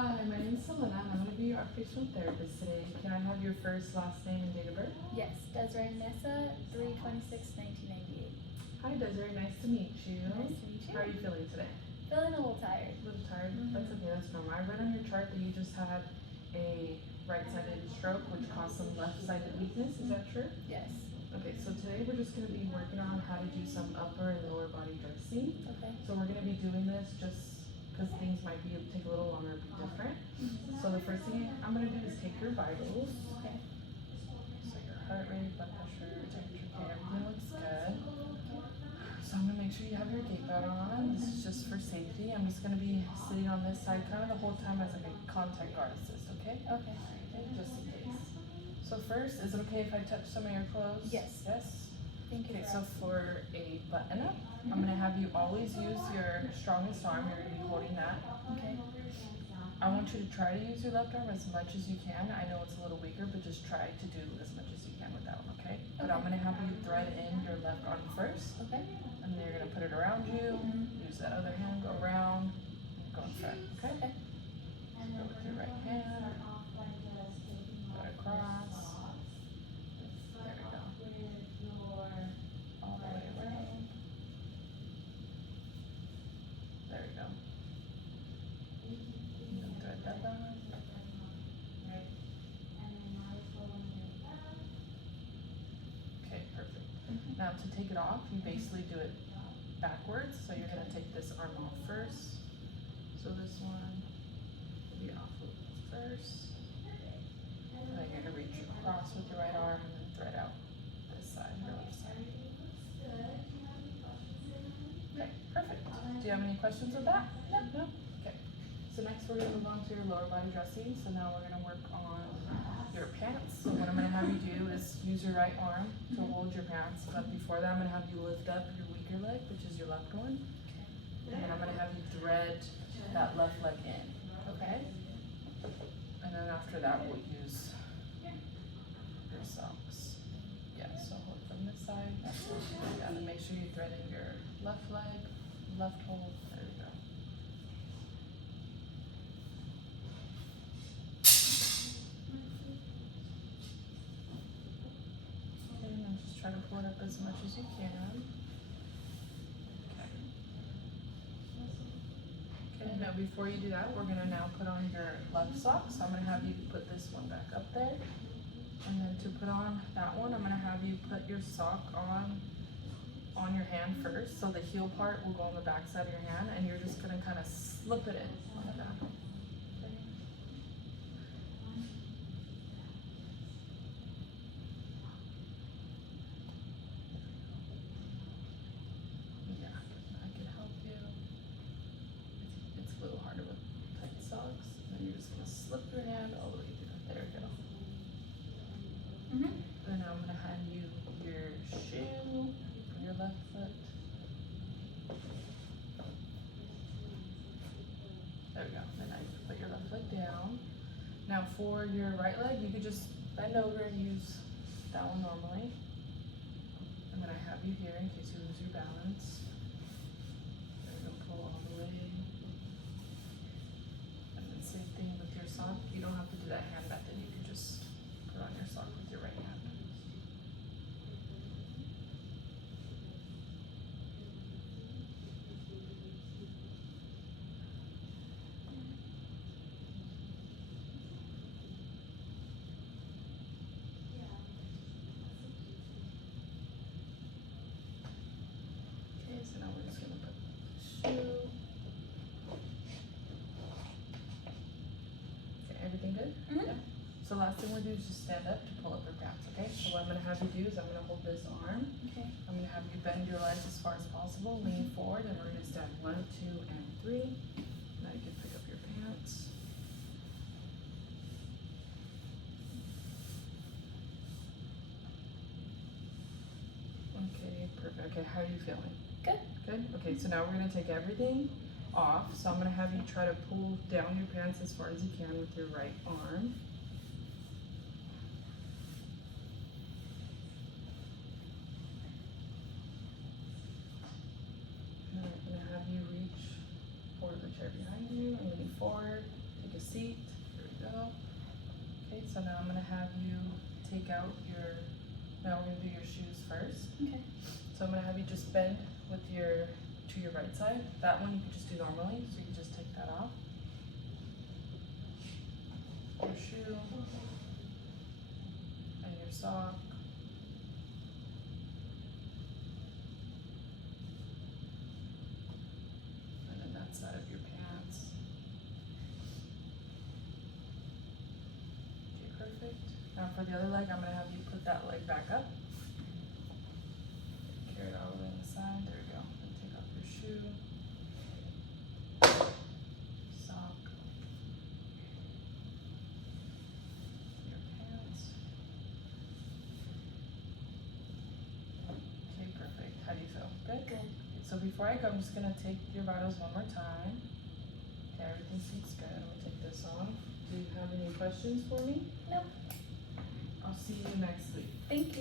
Hi, my name is Selena, and I'm going to be your occupational therapist today. Can I have your first, last name, and date of birth? Yes, Desiree Nessa, 3/26/1998. Hi, Desiree. Nice to meet you. Nice to meet you. How are you feeling today? Feeling a little tired. A little tired? Mhm. That's okay. That's normal. I read on your chart that you just had a right-sided stroke, which caused some left-sided weakness. Is that true? Yes. Okay, so today we're just going to be working on how to do some upper and lower body dressing. Okay. So we're going to be doing this just because things might take a little longer to be different. So the first thing I'm going to do is take your vitals. Okay. So your heart rate, blood pressure, temperature, okay, everything looks good. So I'm going to make sure you have your gait belt on. This is just for safety. I'm just going to be sitting on this side kind of the whole time as like a contact guard assist, okay? Okay. Okay, just in case. So first, is it okay if I touch some of your clothes? Yes. Yes? Thank you. Okay, so for a button up, I'm going to have you always use your strongest arm. You're going to be holding that. Okay. I want you to try to use your left arm as much as you can. I know it's a little weaker, but just try to do as much as you can with that one, okay? But I'm going to have you thread in your left arm first. Okay. And then you're going to put it around you. Use that other hand, go around, and go in front, okay? Okay. Go with your right hand. Go across. There we go. All the way around. There we go. And then thread that down. Okay, perfect. Now to take it off, you basically do it backwards. So you're going to take this arm off first. So this one will be off first. And then you're going to reach across with your right arm and then thread out this side, your left side. Okay, perfect. Do you have any questions with that? No? Okay. So next we're going to move on to your lower body dressing. So now we're going to work on your pants. So what I'm going to have you do is use your right arm to hold your pants. But before that, I'm going to have you lift up your weaker leg, which is your left one. And then I'm going to have you thread that left leg in. Okay? And then after that, we'll use your socks. Yeah, so hold from this side. That's it. Yeah, and make sure you thread in your left leg, left hole. There we go. Okay, and then just try to pull it up as much as you can. Okay. Okay, now before you do that, we're gonna now put on your left sock. So I'm gonna have you put this one back up there. And then to put on that one, I'm gonna have you put your sock on your hand first. So the heel part will go on the back side of your hand, and you're just gonna kind of slip it in like that. Yeah, I can help you. It's a little harder with tight socks. And then you're just gonna slip your hand all the way through. There we go. Then I'm gonna hand you your shoe for your left foot. There we go. Then I put your left leg down. Now for your right leg, you could just bend over and use that one normally. And then I have you here in case you lose your balance. There we go, pull all the way. And then same thing with your sock. You don't have to do that hand method. You can just put on your sock with your right hand. Okay, so now we're just gonna put the shoe. Okay, everything good? Yeah. So last thing we'll do is just stand up to pull up your pants, okay? So what I'm gonna have you do is I'm gonna hold this arm. Okay. I'm gonna have you bend your legs as far as possible, lean forward, and we're gonna stand 1, 2, and 3. Now you can pick up your pants. Okay, perfect. Okay, how are you feeling? Good. Good? Okay, so now we're gonna take everything off. So I'm gonna have you try to pull down your pants as far as you can with your right arm. And I'm gonna have you reach forward the chair behind you and lean forward. Take take a seat. Here we go. Okay, so now I'm gonna have you take out now we're gonna do your shoes first. Okay. So I'm gonna have you just bend to your right side. That one you could just do normally, so you can just take that off. Your shoe and your sock. And then that side of your pants. Okay, perfect. Now for the other leg, I'm gonna have you put that leg back up. Carry it all the way on the side. There we go. And take off your shoe, sock, your pants. Okay, perfect. How do you feel? Good? Good. So before I go, I'm just gonna take your vitals one more time. Okay, everything seems good. I'm gonna take this off. Do you have any questions for me? Nope. I'll see you next week. Thank you.